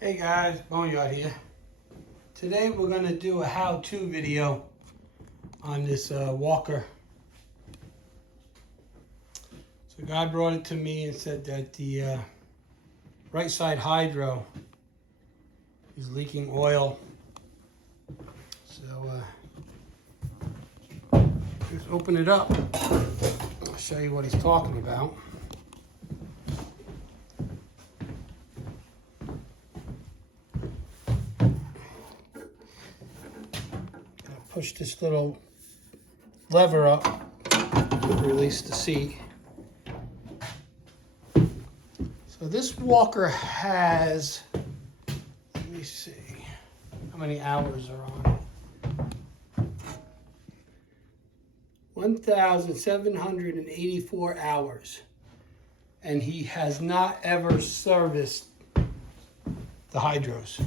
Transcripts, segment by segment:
Hey guys, Boneyard here. Today we're going to do a how-to video on this walker. So a guy brought it to me and said that the right side hydro is leaking oil. So just open it up. I'll show you what he's talking about. Push this little lever up to release the seat. So this walker has, let me see, how many hours are on it? 1,784 hours. And he has not ever serviced the hydros.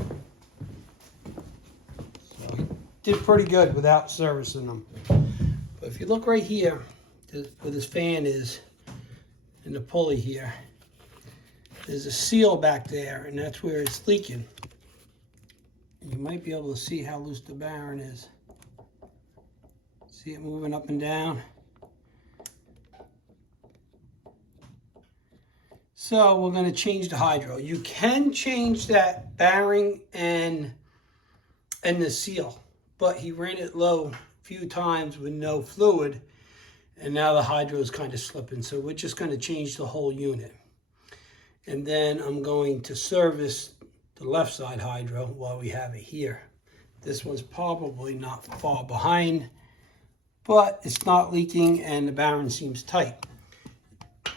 Did pretty good without servicing them. But if you look right here, where this fan is, and the pulley here, there's a seal back there, and that's where it's leaking. And you might be able to see how loose the bearing is. See it moving up and down? So we're going to change the hydro. You can change that bearing and the seal, but he ran it low a few times with no fluid, and now the hydro is kind of slipping. So we're just going to change the whole unit. And then I'm going to service the left side hydro while we have it here. This one's probably not far behind, but it's not leaking and the bearing seems tight.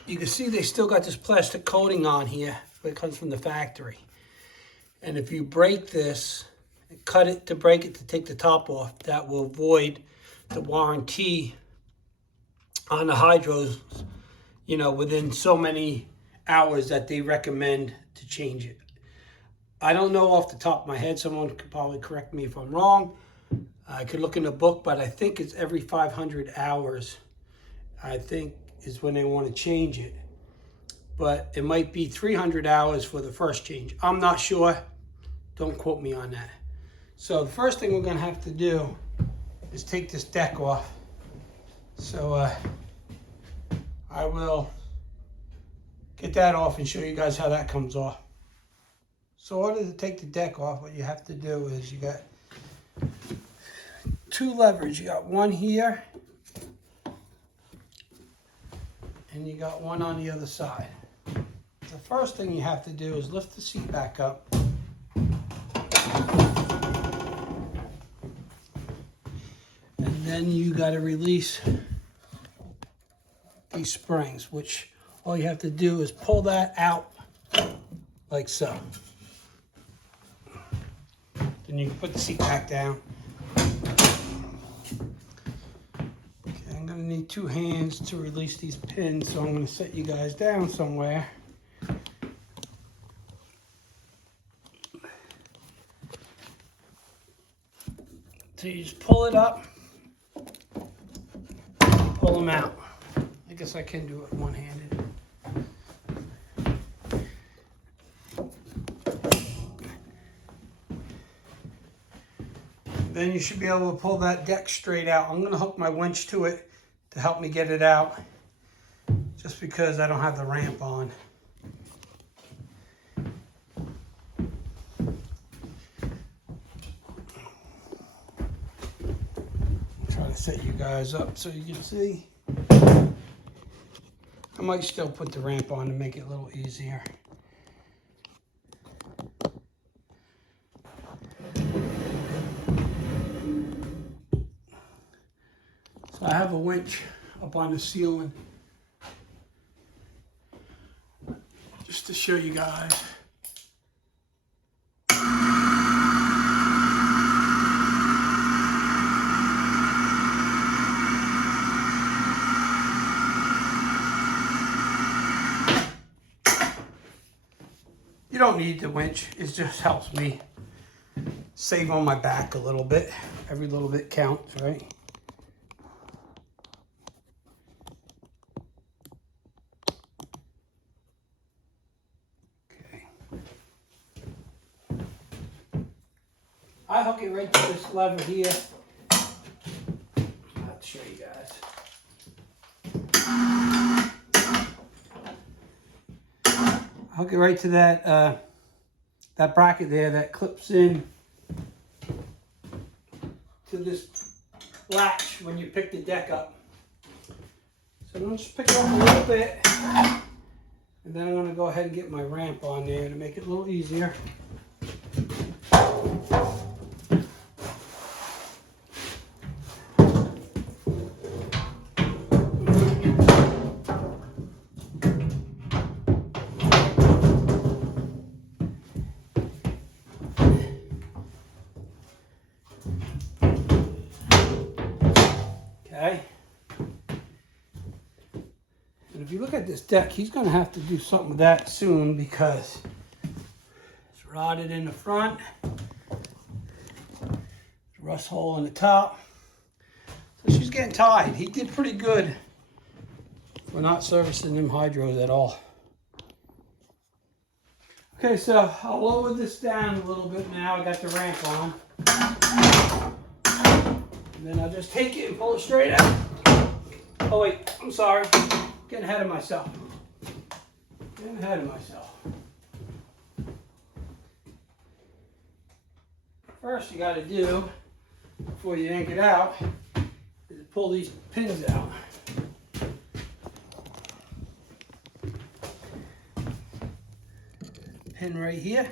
You can see they still got this plastic coating on here, but it comes from the factory. And if you break this, cut it to break it to take the top off, that will void the warranty on the hydros, you know, within so many hours that they recommend to change it. I don't know off the top of my head. Someone could probably correct me if I'm wrong. I could look in the book, but I think it's every 500 hours, I think, is when they want to change it. But it might be 300 hours for the first change. I'm not sure. Don't quote me on that. So the first thing we're going to have to do is take this deck off. So I will get that off and show you guys how that comes off. So in order to take the deck off, what you have to do is you got two levers. You got one here and you got one on the other side. The first thing you have to do is lift the seat back up. Then you got to release these springs, which all you have to do is pull that out like so. Then you can put the seat back down. Okay, I'm going to need two hands to release these pins, so I'm going to set you guys down somewhere. So you just pull it up. Pull them out. I guess I can do it one-handed. Then you should be able to pull that deck straight out. I'm going to hook my winch to it to help me get it out, just because I don't have the ramp on. Try to set you guys up so you can see. I might still put the ramp on to make it a little easier. So I have a winch up on the ceiling just to show you guys. You don't need the winch, it just helps me save on my back a little bit. Every little bit counts, right? Okay. I hook it right to this lever here. I'll have to show you guys. Hook it right to that that bracket there that clips in to this latch when you pick the deck up. So I'm going to just pick it up a little bit, and then I'm going to go ahead and get my ramp on there to make it a little easier. Okay. And if you look at this deck, he's going to have to do something with that soon because it's rotted in the front, rust hole in the top. So she's getting tired. He did pretty good for not servicing them hydros at all. Okay, so I'll lower this down a little bit now. I got the ramp on. And then I'll just take it and pull it straight out. Oh wait, I'm sorry. Getting ahead of myself. Getting ahead of myself. First you got to do, before you yank it out, is pull these pins out. Pin right here.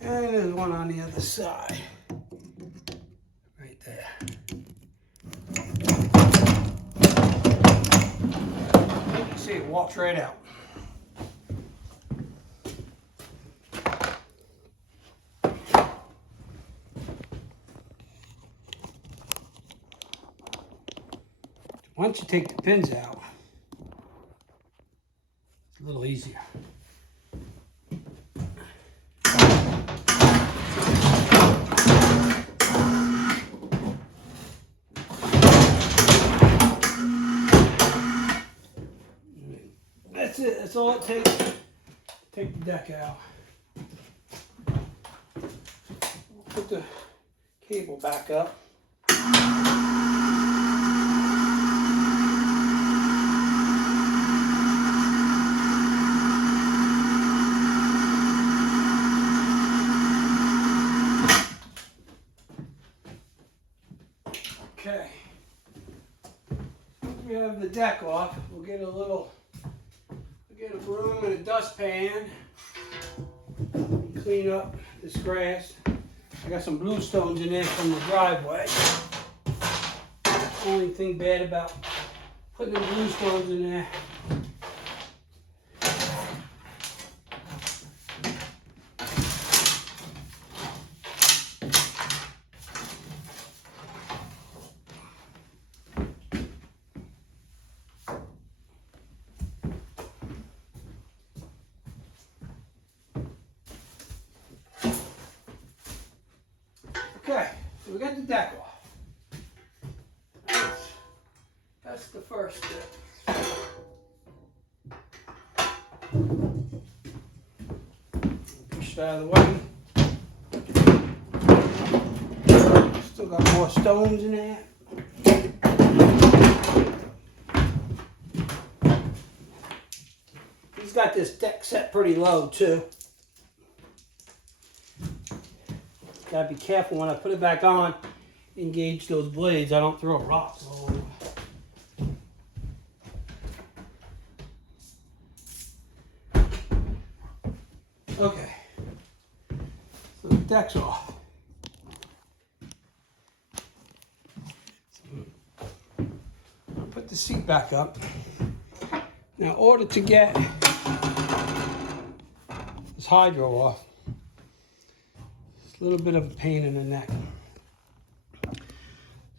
And there's one on the other side. Right there. You can see it walks right out. Once you take the pins out, it's a little easier. That's it. That's all it takes to take the deck out. Put the cable back up. Okay. Once we have the deck off, we'll get a broom and a dustpan, clean up this grass. I got some bluestones in there from the driveway. Only thing bad about putting the bluestones in there, okay, so we got the deck off. That's the first step. Push that out of the way. Still got more stones in there. He's got this deck set pretty low too. Gotta be careful when I put it back on, engage those blades. I don't throw rocks all over. Okay, so the deck's off. I'll put the seat back up. Now, in order to get this hydro off, a little bit of a pain in the neck.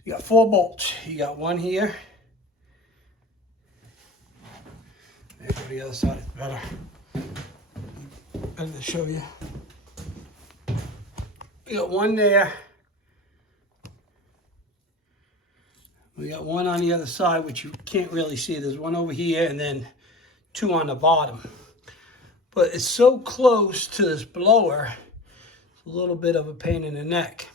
You got 4 bolts. You got one here. There, go to the other side. It's better to show you. You got one there. We got one on the other side, which you can't really see. There's one over here, and then two on the bottom. But it's so close to this blower, it's a little bit of a pain in the neck.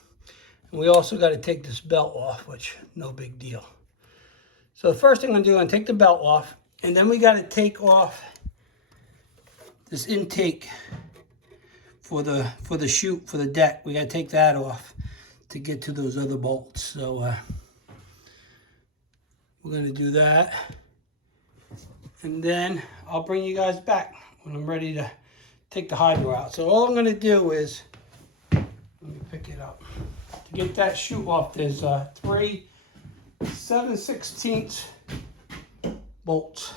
And we also got to take this belt off, which no big deal. So the first thing I'm going to do, I'm going to take the belt off, and then we got to take off this intake for the chute for the deck. We got to take that off to get to those other bolts. So we're going to do that, and then I'll bring you guys back when I'm ready to take the hydro out. So all I'm going to do is, let me pick it up. To get that chute off, there's 3 7/16 bolts.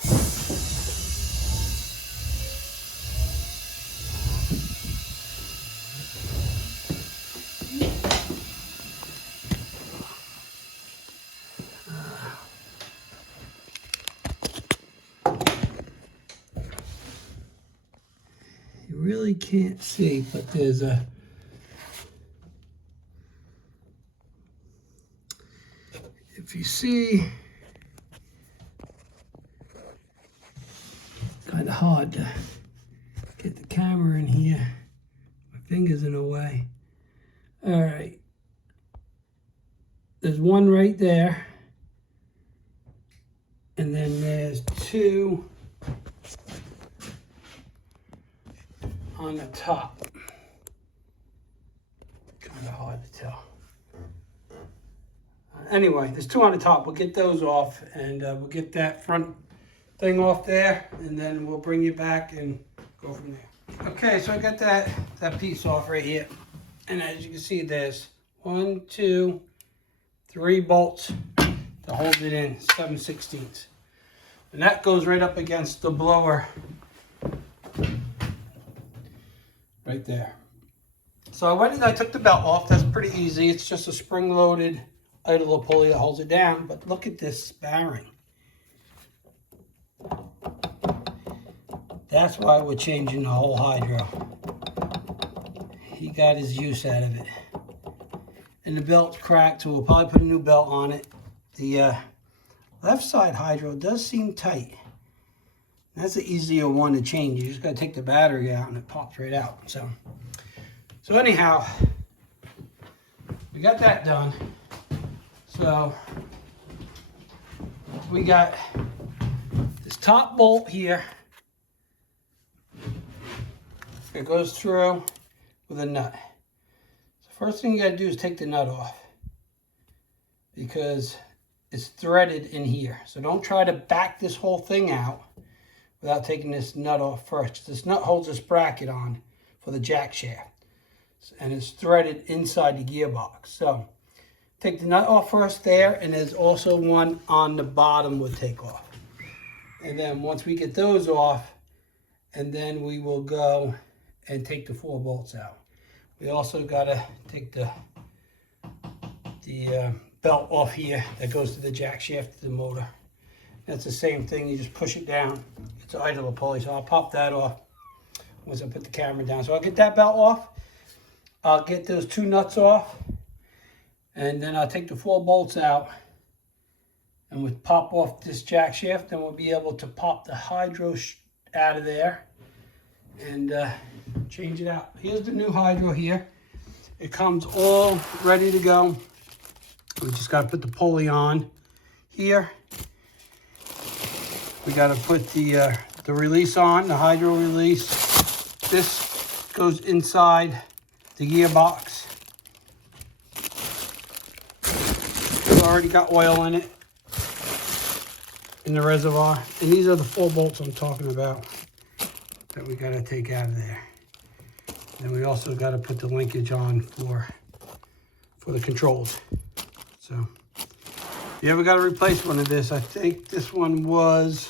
You really can't see, but there's a if you see, kind of hard to get the camera in here. My finger's in the way. All right. There's one right there. And then there's 2 on the top. Kind of hard to tell. Anyway, there's 2 on the top. We'll get those off, and we'll get that front thing off there, and then we'll bring you back and go from there. Okay, so I got that piece off right here. And as you can see, there's 1, 2, 3 bolts to hold it in, 7/16. And that goes right up against the blower right there. So I went and I took the belt off. That's pretty easy. It's just a spring-loaded idler pulley that holds it down. But look at this bearing. That's why we're changing the whole hydro. He got his use out of it. And the belt's cracked, so we'll probably put a new belt on it. The left side hydro does seem tight. That's the easier one to change. You just got to take the battery out and it pops right out. So anyhow, we got that done. So we got this top bolt here. It goes through with a nut. So first thing you got to do is take the nut off, because it's threaded in here. So don't try to back this whole thing out without taking this nut off first. This nut holds this bracket on for the jack shaft, and it's threaded inside the gearbox. So take the nut off first there, and there's also one on the bottom we'll take off. And then once we get those off, and then we will go and take the 4 bolts out. We also got to take the belt off here that goes to the jack shaft of the motor. That's the same thing. You just push it down. It's an idler pulley, so I'll pop that off once I put the camera down. So I'll get that belt off. I'll get those 2 nuts off, and then I'll take the 4 bolts out, and we'll pop off this jack shaft, and we'll be able to pop the hydro out of there and change it out. Here's the new hydro here. It comes all ready to go. We just got to put the pulley on here. We got to put the release on, the hydro release. This goes inside the gearbox. It's already got oil in it, in the reservoir. And these are the 4 bolts I'm talking about that we got to take out of there. And we also got to put the linkage on for the controls. So yeah, we got to replace one of this. I think this one was,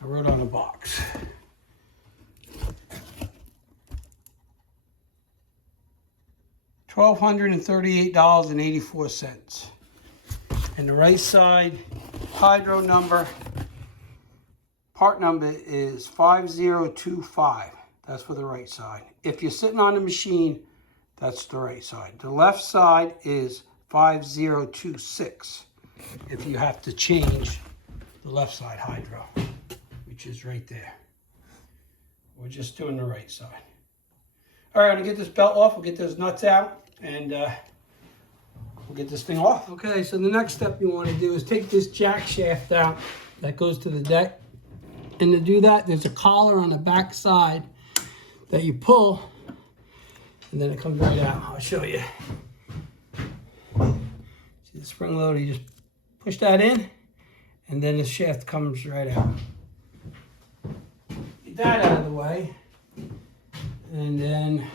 I wrote on the box, $1,238.84. And the right side hydro number, part number is 5025. That's for the right side. If you're sitting on the machine, that's the right side. The left side is 5026 if you have to change the left side hydro. We which is right there. We're just doing the right side. All right, I'm gonna get this belt off. We'll get those nuts out, and we'll get this thing off. Okay, so the next step you want to do is take this jack shaft out that goes to the deck. And to do that, there's a collar on the back side that you pull, and then it comes right out. I'll show you. See the spring loader, you just push that in, and then the shaft comes right out. Get that out of the way, and then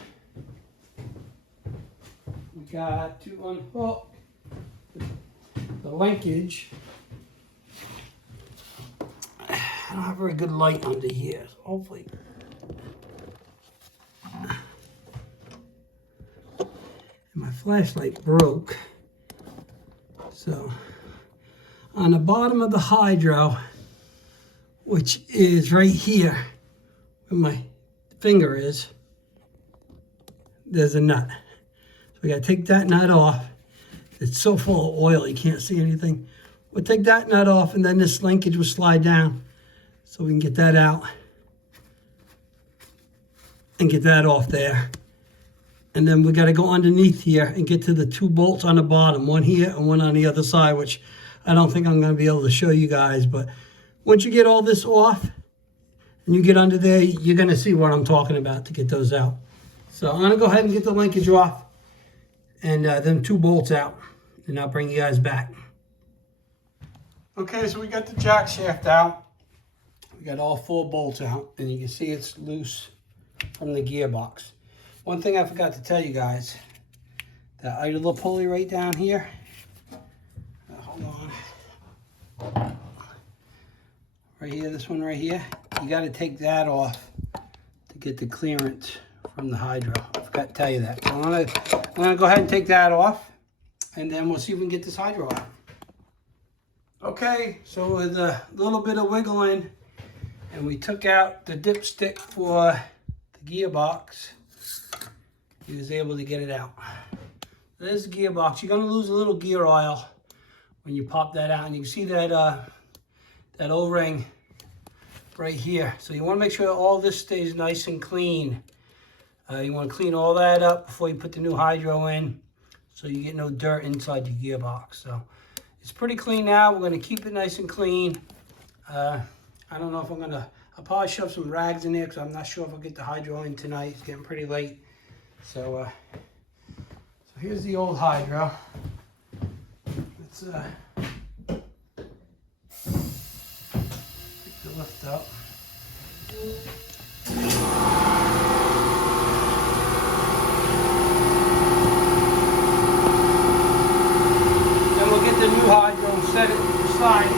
we got to unhook the linkage. I don't have very good light under here, so hopefully. And my flashlight broke. So on the bottom of the hydro, which is right here where my finger is, there's a nut. So we gotta take that nut off. It's so full of oil you can't see anything. We'll take that nut off, and then this linkage will slide down. So we can get that out and get that off there. And then we got to go underneath here and get to the 2 bolts on the bottom, one here and one on the other side, which I don't think I'm going to be able to show you guys. But once you get all this off and you get under there, you're going to see what I'm talking about to get those out. So I'm going to go ahead and get the linkage off and then 2 bolts out, and I'll bring you guys back. Okay, so we got the jack shaft out. We got all 4 bolts out, and you can see it's loose from the gearbox. One thing I forgot to tell you guys, that idler pulley right down here, hold on, right here, this one right here, you got to take that off to get the clearance from the hydro. I forgot to tell you that. So I'm gonna go ahead and take that off, and then we'll see if we can get this hydro out. Okay, so with a little bit of wiggling, and we took out the dipstick for the gearbox, he was able to get it out. There's the gearbox. You're going to lose a little gear oil when you pop that out, and you can see that that O-ring right here. So you want to make sure all this stays nice and clean. You want to clean all that up before you put the new hydro in, so you get no dirt inside the gearbox. So it's pretty clean now. We're going to keep it nice and clean. I don't know if I'll probably shove some rags in there because I'm not sure if I'll get the hydro in tonight. It's getting pretty late. So here's the old hydro. Let's pick the lift up. Then we'll get the new hydro and set it beside it.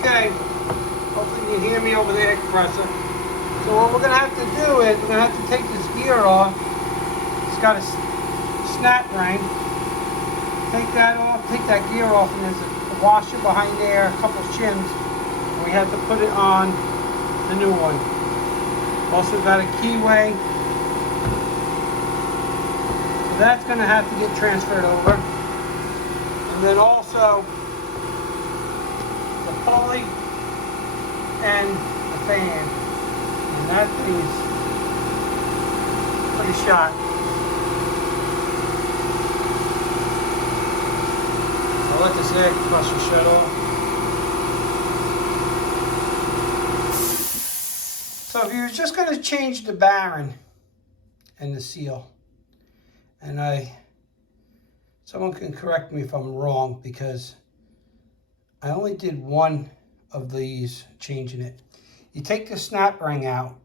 Okay, hopefully you can hear me over there, compressor. So what we're going to have to do is we're going to have to take this gear off. It's got a snap ring. Take that off, take that gear off, and there's a washer behind there, a couple shims. And we have to put it on the new one. Also got a keyway. So that's going to have to get transferred over. And then also the pulley and the fan, and that thing's pretty shot. So I'll let this air compressor shut off. So if you're just going to change the bearing and the seal, and someone can correct me if I'm wrong, because I only did one of these changing it. You take the snap ring out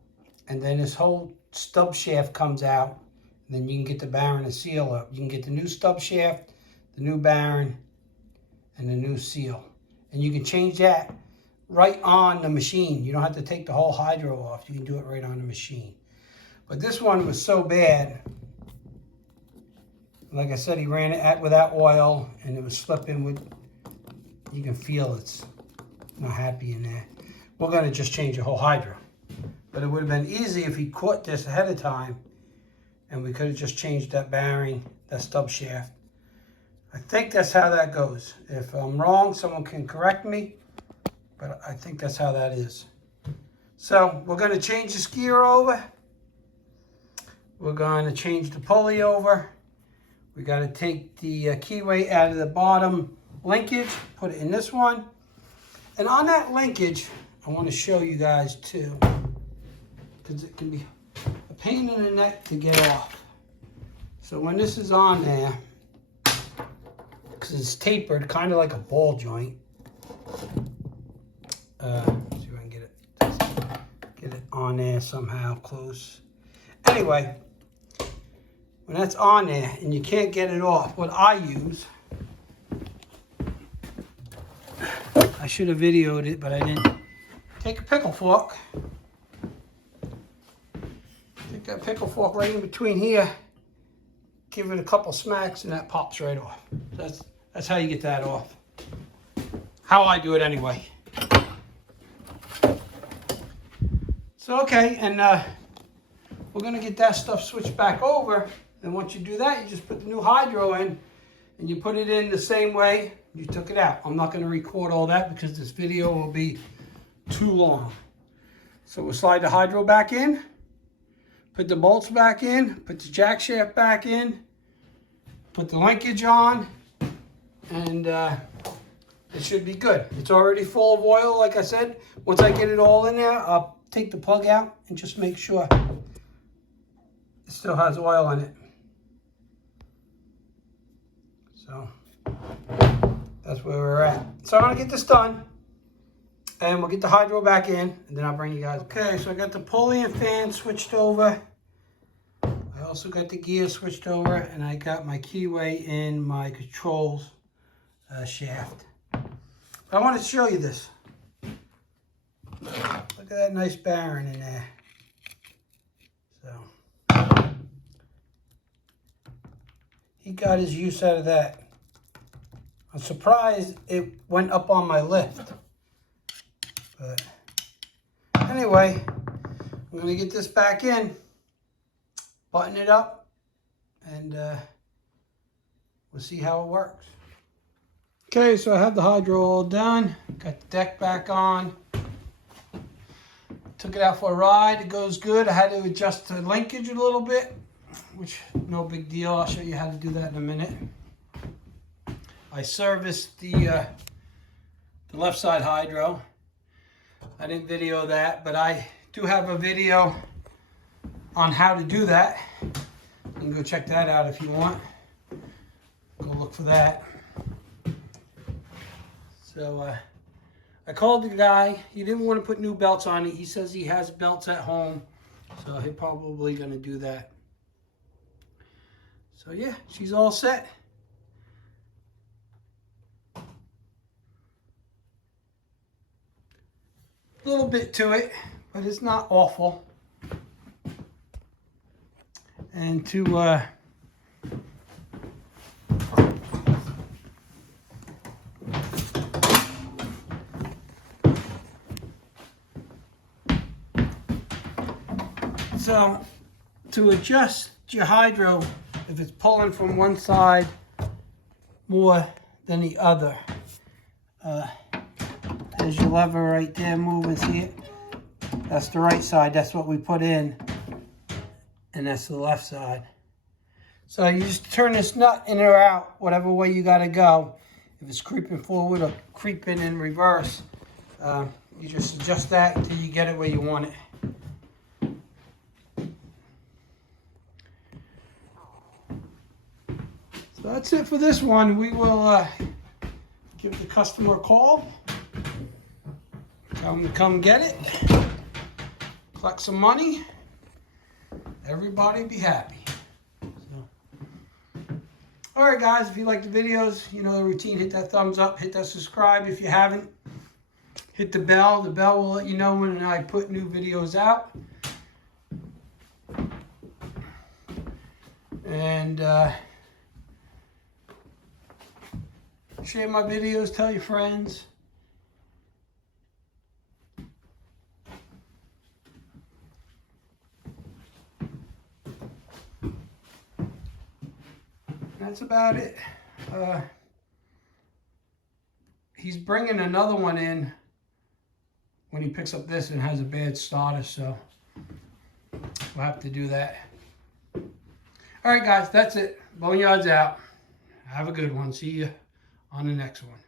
and then this whole stub shaft comes out. And then you can get the bearing and seal up. You can get the new stub shaft, the new bearing, and the new seal. And you can change that right on the machine. You don't have to take the whole hydro off. You can do it right on the machine. But this one was so bad. Like I said, he ran it without oil, and it was slipping with, you can feel it's not happy in there. We're gonna just change the whole hydro. But it would have been easy if he caught this ahead of time, and we could have just changed that bearing, that stub shaft. I think that's how that goes. If I'm wrong, someone can correct me, but I think that's how that is. So we're going to change the skier over. We're going to change the pulley over. We got to take the keyway out of the bottom linkage, put it in this one. And on that linkage, I want to show you guys too, because it can be a pain in the neck to get off. So when this is on there, because it's tapered, kind of like a ball joint. Let's see if I can get it on there somehow close. Anyway, when that's on there and you can't get it off, what I use, I should have videoed it, but I didn't. Take a pickle fork. Take that pickle fork right in between here. Give it a couple smacks and that pops right off. That's how you get that off. How I do it anyway. So okay, and we're gonna get that stuff switched back over. And once you do that, you just put the new hydro in, and you put it in the same way you took it out. I'm not gonna record all that because this video will be too long. So we'll slide the hydro back in, put the bolts back in, put the jack shaft back in, put the linkage on, and it should be good. It's already full of oil, like I said. Once I get it all in there, I'll take the plug out and just make sure it still has oil in it. So that's where we're at. So I'm gonna get this done, and we'll get the hydro back in, and then I'll bring you guys. Okay, so I got the pulley and fan switched over. I also got the gear switched over, and I got my keyway in my controls shaft. But I want to show you this. Look at that nice bearing in there. So he got his use out of that. I'm surprised it went up on my lift. But anyway, I'm going to get this back in, button it up, and we'll see how it works. Okay, so I have the hydro all done. Got the deck back on. Took it out for a ride. It goes good. I had to adjust the linkage a little bit, which no big deal. I'll show you how to do that in a minute. I serviced the left side hydro. I didn't video that, but I do have a video on how to do that. You can go check that out if you want. Go look for that. So I called the guy. He didn't want to put new belts on it. He says he has belts at home, so he's probably going to do that. So yeah, she's all set. A little bit to it, but it's not awful. And to so to adjust your hydro, if it's pulling from one side more than the other, there's your lever right there moving, see it? That's the right side, that's what we put in, and that's the left side. So you just turn this nut in or out, whatever way you gotta go. If it's creeping forward or creeping in reverse, you just adjust that until you get it where you want it. So that's it for this one. We will give the customer a call. Tell them to come get it, collect some money, everybody be happy. So. All right, guys, if you like the videos, you know the routine, hit that thumbs up, hit that subscribe. If you haven't, hit the bell. The bell will let you know when I put new videos out. And share my videos, tell your friends. That's about it. He's bringing another one in when he picks up this and has a bad starter, so we'll have to do that. All right, guys, that's it. Boneyard's out. Have a good one. See you on the next one.